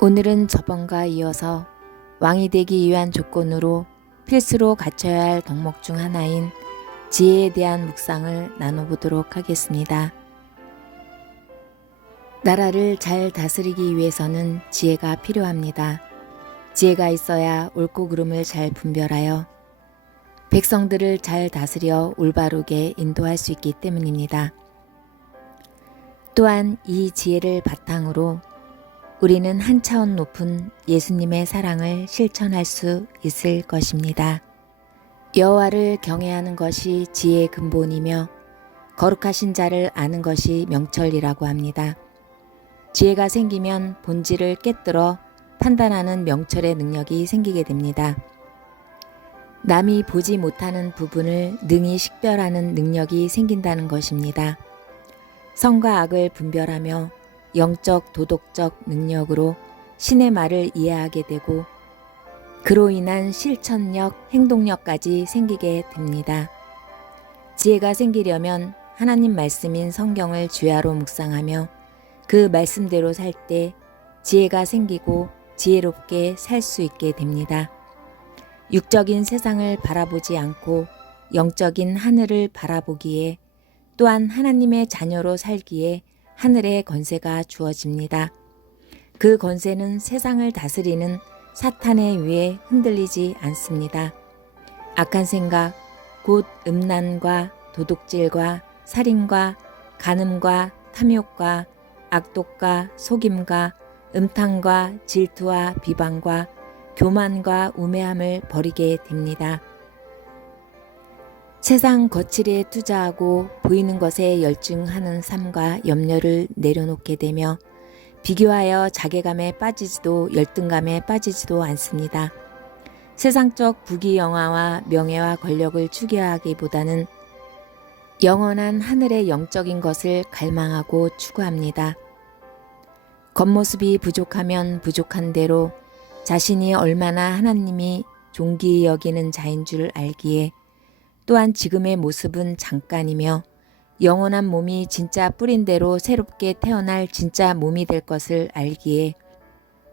오늘은 저번과 이어서 왕이 되기 위한 조건으로 필수로 갖춰야 할 덕목 중 하나인 지혜에 대한 묵상을 나눠보도록 하겠습니다. 나라를 잘 다스리기 위해서는 지혜가 필요합니다. 지혜가 있어야 옳고 그름을 잘 분별하여 백성들을 잘 다스려 올바르게 인도할 수 있기 때문입니다. 또한 이 지혜를 바탕으로 우리는 한 차원 높은 예수님의 사랑을 실천할 수 있을 것입니다. 여호와를 경외하는 것이 지혜의 근본이며 거룩하신 자를 아는 것이 명철이라고 합니다. 지혜가 생기면 본질을 깨뜨려 판단하는 명철의 능력이 생기게 됩니다. 남이 보지 못하는 부분을 능히 식별하는 능력이 생긴다는 것입니다. 선과 악을 분별하며 영적 도덕적 능력으로 신의 말을 이해하게 되고 그로 인한 실천력, 행동력까지 생기게 됩니다. 지혜가 생기려면 하나님 말씀인 성경을 주야로 묵상하며 그 말씀대로 살 때 지혜가 생기고 지혜롭게 살 수 있게 됩니다. 육적인 세상을 바라보지 않고 영적인 하늘을 바라보기에 또한 하나님의 자녀로 살기에 하늘의 권세가 주어집니다. 그 권세는 세상을 다스리는 사탄에 의해 흔들리지 않습니다. 악한 생각, 곧 음란과 도둑질과 살인과 간음과 탐욕과 악독과 속임과 음탕과 질투와 비방과 교만과 우매함을 버리게 됩니다. 세상 거칠에 투자하고 보이는 것에 열중하는 삶과 염려를 내려놓게 되며 비교하여 자괴감에 빠지지도 열등감에 빠지지도 않습니다. 세상적 부귀영화와 명예와 권력을 추구하기보다는 영원한 하늘의 영적인 것을 갈망하고 추구합니다. 겉모습이 부족하면 부족한 대로 자신이 얼마나 하나님이 존귀히 여기는 자인 줄 알기에 또한 지금의 모습은 잠깐이며 영원한 몸이 진짜 뿌린 대로 새롭게 태어날 진짜 몸이 될 것을 알기에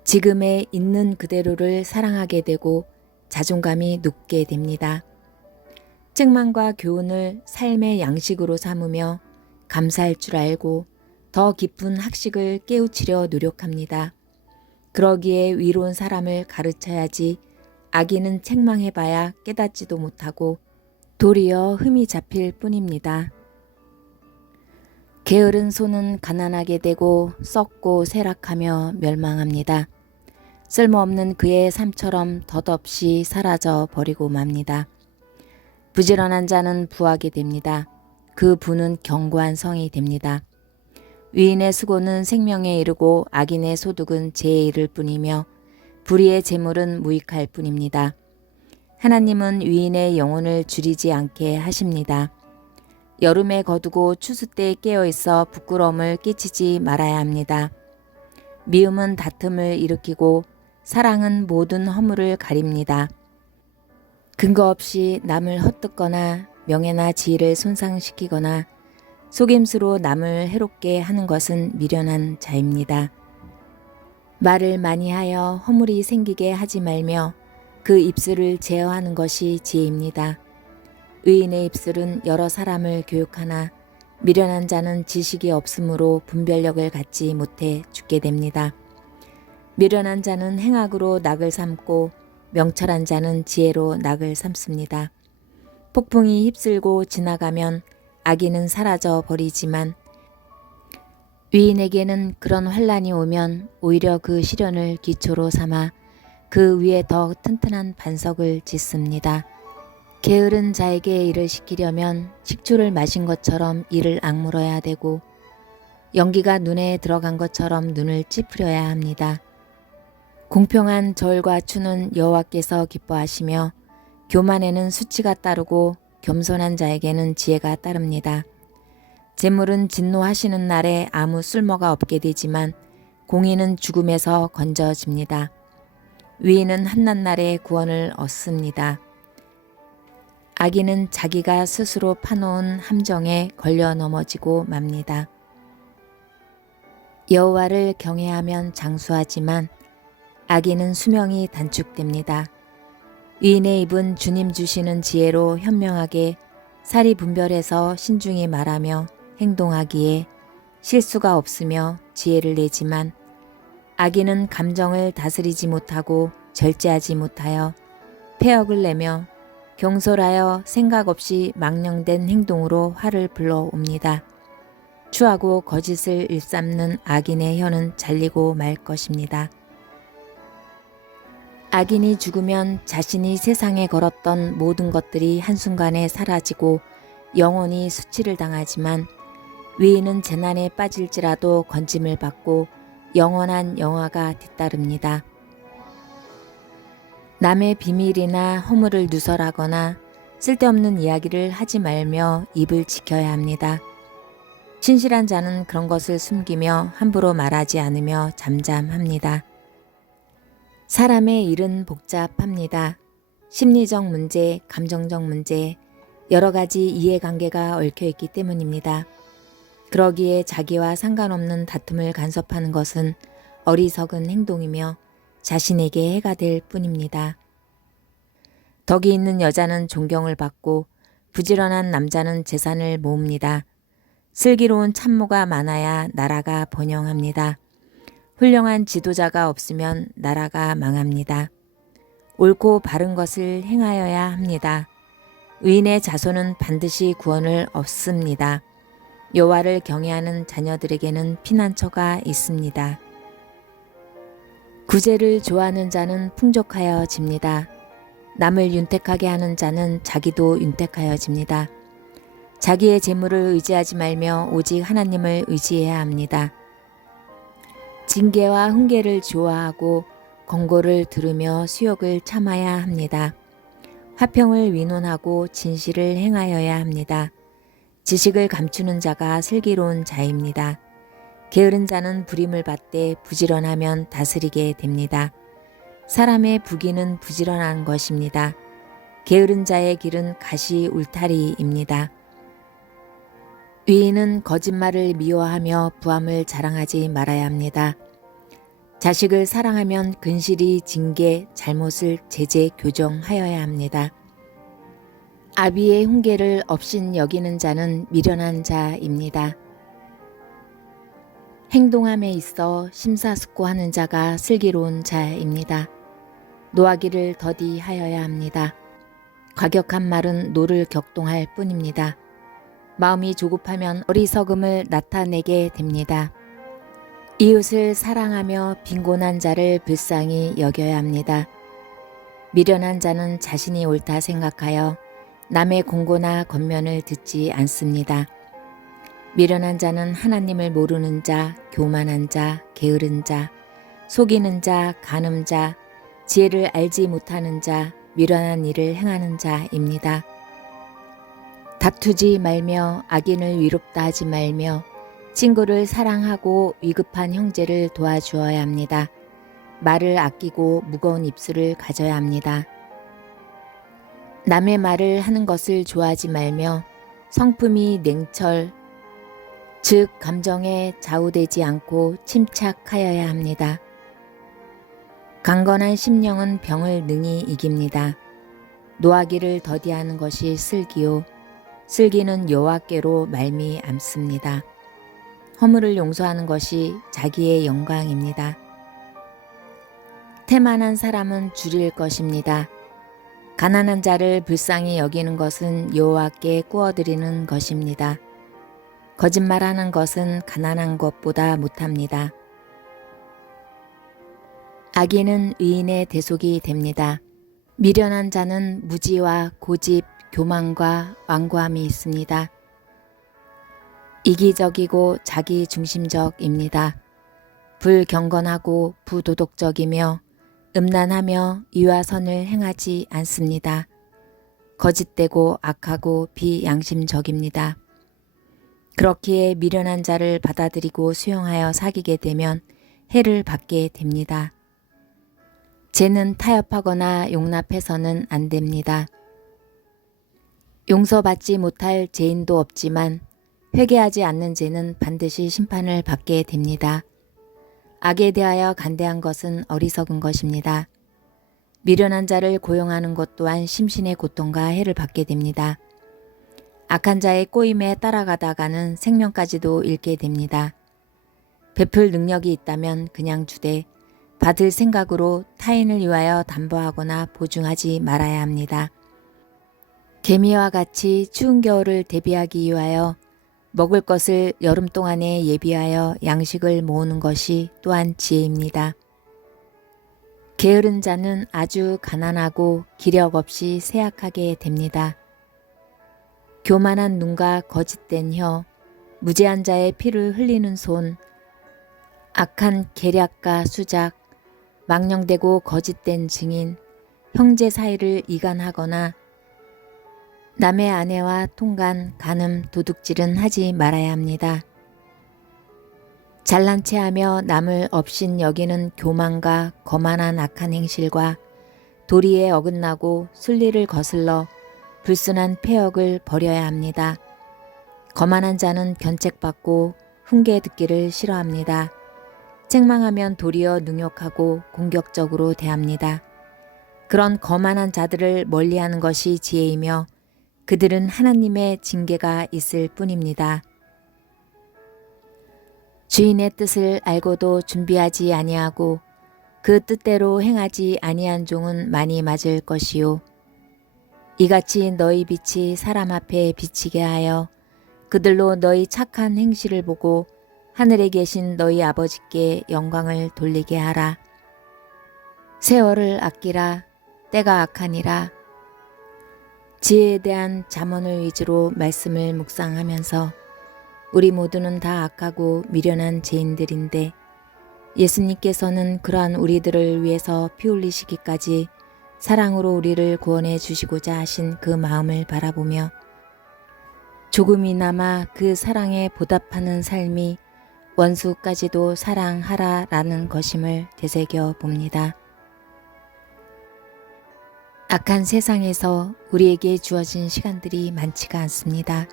지금의 있는 그대로를 사랑하게 되고 자존감이 높게 됩니다. 책망과 교훈을 삶의 양식으로 삼으며 감사할 줄 알고 더 깊은 학식을 깨우치려 노력합니다. 그러기에 위로운 사람을 가르쳐야지 악인은 책망해봐야 깨닫지도 못하고 도리어 흠이 잡힐 뿐입니다. 게으른 손은 가난하게 되고 썩고 쇠락하며 멸망합니다. 쓸모없는 그의 삶처럼 덧없이 사라져 버리고 맙니다. 부지런한 자는 부하게 됩니다. 그 부는 견고한 성이 됩니다. 위인의 수고는 생명에 이르고 악인의 소득은 죄에 이를 뿐이며 불의의 재물은 무익할 뿐입니다. 하나님은 위인의 영혼을 줄이지 않게 하십니다. 여름에 거두고 추수 때에 깨어있어 부끄러움을 끼치지 말아야 합니다. 미움은 다툼을 일으키고 사랑은 모든 허물을 가립니다. 근거 없이 남을 헛뜯거나 명예나 지위를 손상시키거나 속임수로 남을 해롭게 하는 것은 미련한 자입니다. 말을 많이 하여 허물이 생기게 하지 말며 그 입술을 제어하는 것이 지혜입니다. 의인의 입술은 여러 사람을 교육하나 미련한 자는 지식이 없으므로 분별력을 갖지 못해 죽게 됩니다. 미련한 자는 행악으로 낙을 삼고 명철한 자는 지혜로 낙을 삼습니다. 폭풍이 휩쓸고 지나가면 악인은 사라져 버리지만 위인에게는 그런 환난이 오면 오히려 그 시련을 기초로 삼아 그 위에 더 튼튼한 반석을 짓습니다. 게으른 자에게 일을 시키려면 식초를 마신 것처럼 이를 악물어야 되고 연기가 눈에 들어간 것처럼 눈을 찌푸려야 합니다. 공평한 절과 추는 여호와께서 기뻐하시며 교만에는 수치가 따르고 겸손한 자에게는 지혜가 따릅니다. 재물은 진노하시는 날에 아무 쓸모가 없게 되지만 공의는 죽음에서 건져집니다. 위인은 한낱날에 구원을 얻습니다. 악인은 자기가 스스로 파놓은 함정에 걸려 넘어지고 맙니다. 여호와를 경외하면 장수하지만 악인은 수명이 단축됩니다. 의인의 입은 주님 주시는 지혜로 현명하게 사리 분별해서 신중히 말하며 행동하기에 실수가 없으며 지혜를 내지만 악인은 감정을 다스리지 못하고 절제하지 못하여 폐역을 내며 경솔하여 생각 없이 망령된 행동으로 화를 불러옵니다. 추하고 거짓을 일삼는 악인의 혀는 잘리고 말 것입니다. 악인이 죽으면 자신이 세상에 걸었던 모든 것들이 한순간에 사라지고 영원히 수치를 당하지만 의인은 재난에 빠질지라도 건짐을 받고 영원한 영화가 뒤따릅니다. 남의 비밀이나 허물을 누설하거나 쓸데없는 이야기를 하지 말며 입을 지켜야 합니다. 신실한 자는 그런 것을 숨기며 함부로 말하지 않으며 잠잠합니다. 사람의 일은 복잡합니다. 심리적 문제, 감정적 문제, 여러 가지 이해관계가 얽혀있기 때문입니다. 그러기에 자기와 상관없는 다툼을 간섭하는 것은 어리석은 행동이며 자신에게 해가 될 뿐입니다. 덕이 있는 여자는 존경을 받고 부지런한 남자는 재산을 모읍니다. 슬기로운 참모가 많아야 나라가 번영합니다. 훌륭한 지도자가 없으면 나라가 망합니다. 옳고 바른 것을 행하여야 합니다. 의인의 자손은 반드시 구원을 얻습니다. 여호와를 경외하는 자녀들에게는 피난처가 있습니다. 구제를 좋아하는 자는 풍족하여집니다. 남을 윤택하게 하는 자는 자기도 윤택하여집니다. 자기의 재물을 의지하지 말며 오직 하나님을 의지해야 합니다. 징계와 훈계를 좋아하고 권고를 들으며 수욕을 참아야 합니다. 화평을 위논하고 진실을 행하여야 합니다. 지식을 감추는 자가 슬기로운 자입니다. 게으른 자는 부림을 받되 부지런하면 다스리게 됩니다. 사람의 부귀는 부지런한 것입니다. 게으른 자의 길은 가시 울타리입니다. 의인은 거짓말을 미워하며 부함을 자랑하지 말아야 합니다. 자식을 사랑하면 근실이 징계, 잘못을 제재, 교정하여야 합니다. 아비의 훈계를 업신 여기는 자는 미련한 자입니다. 행동함에 있어 심사숙고하는 자가 슬기로운 자입니다. 노하기를 더디하여야 합니다. 과격한 말은 노를 격동할 뿐입니다. 마음이 조급하면 어리석음을 나타내게 됩니다. 이웃을 사랑하며 빈곤한 자를 불쌍히 여겨야 합니다. 미련한 자는 자신이 옳다 생각하여 남의 공고나 권면을 듣지 않습니다. 미련한 자는 하나님을 모르는 자, 교만한 자, 게으른 자, 속이는 자, 간음자, 지혜를 알지 못하는 자, 미련한 일을 행하는 자입니다. 다투지 말며 악인을 위롭다 하지 말며 친구를 사랑하고 위급한 형제를 도와주어야 합니다. 말을 아끼고 무거운 입술을 가져야 합니다. 남의 말을 하는 것을 좋아하지 말며 성품이 냉철, 즉 감정에 좌우되지 않고 침착하여야 합니다. 강건한 심령은 병을 능히 이깁니다. 노하기를 더디하는 것이 슬기요 슬기는 여호와께로 말미암습니다. 허물을 용서하는 것이 자기의 영광입니다. 태만한 사람은 줄일 것입니다. 가난한 자를 불쌍히 여기는 것은 여호와께 꾸어드리는 것입니다. 거짓말하는 것은 가난한 것보다 못합니다. 악인은 의인의 대속이 됩니다. 미련한 자는 무지와 고집, 교만과 완고함이 있습니다. 이기적이고 자기중심적입니다. 불경건하고 부도덕적이며 음란하며 이와 선을 행하지 않습니다. 거짓되고 악하고 비양심적입니다. 그렇기에 미련한 자를 받아들이고 수용하여 사귀게 되면 해를 받게 됩니다. 죄는 타협하거나 용납해서는 안 됩니다. 용서받지 못할 죄인도 없지만 회개하지 않는 죄는 반드시 심판을 받게 됩니다. 악에 대하여 간대한 것은 어리석은 것입니다. 미련한 자를 고용하는 것 또한 심신의 고통과 해를 받게 됩니다. 악한 자의 꼬임에 따라가다가는 생명까지도 잃게 됩니다. 베풀 능력이 있다면 그냥 주되 받을 생각으로 타인을 위하여 담보하거나 보증하지 말아야 합니다. 개미와 같이 추운 겨울을 대비하기 위하여 먹을 것을 여름 동안에 예비하여 양식을 모으는 것이 또한 지혜입니다. 게으른 자는 아주 가난하고 기력 없이 쇠약하게 됩니다. 교만한 눈과 거짓된 혀, 무죄한 자의 피를 흘리는 손, 악한 계략과 수작, 망령되고 거짓된 증인, 형제 사이를 이간하거나 남의 아내와 통간, 간음, 도둑질은 하지 말아야 합니다. 잘난 체하며 남을 업신 여기는 교만과 거만한 악한 행실과 도리에 어긋나고 순리를 거슬러 불순한 패역을 버려야 합니다. 거만한 자는 견책받고 훈계 듣기를 싫어합니다. 책망하면 도리어 능욕하고 공격적으로 대합니다. 그런 거만한 자들을 멀리하는 것이 지혜이며 그들은 하나님의 징계가 있을 뿐입니다. 주인의 뜻을 알고도 준비하지 아니하고 그 뜻대로 행하지 아니한 종은 많이 맞을 것이요. 이같이 너희 빛이 사람 앞에 비치게 하여 그들로 너희 착한 행실을 보고 하늘에 계신 너희 아버지께 영광을 돌리게 하라. 세월을 아끼라. 때가 악하니라. 지혜에 대한 잠언을 위주로 말씀을 묵상하면서 우리 모두는 다 악하고 미련한 죄인들인데 예수님께서는 그러한 우리들을 위해서 피 흘리시기까지 사랑으로 우리를 구원해 주시고자 하신 그 마음을 바라보며 조금이나마 그 사랑에 보답하는 삶이 원수까지도 사랑하라라는 것임을 되새겨 봅니다. 악한 세상에서 우리에게 주어진 시간들이 많지가 않습니다.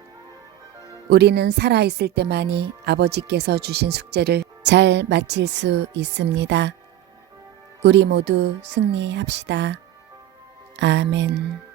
우리는 살아있을 때만이 아버지께서 주신 숙제를 잘 마칠 수 있습니다. 우리 모두 승리합시다. 아멘.